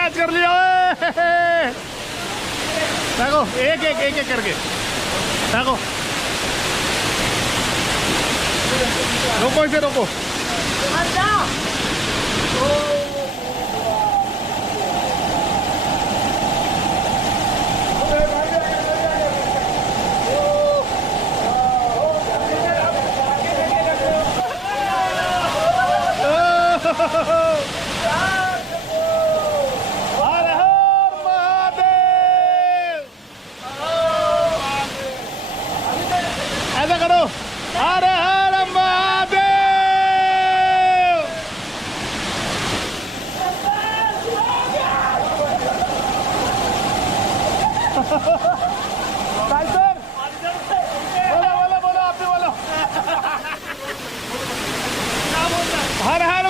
Catch कर लिया। देखो एक एक एक एक करके देखो। रोको इसे रोको। ऐसा करो, हर हर महादेव। बोलो बोलो बोलो, आप भी बोलो। हर हर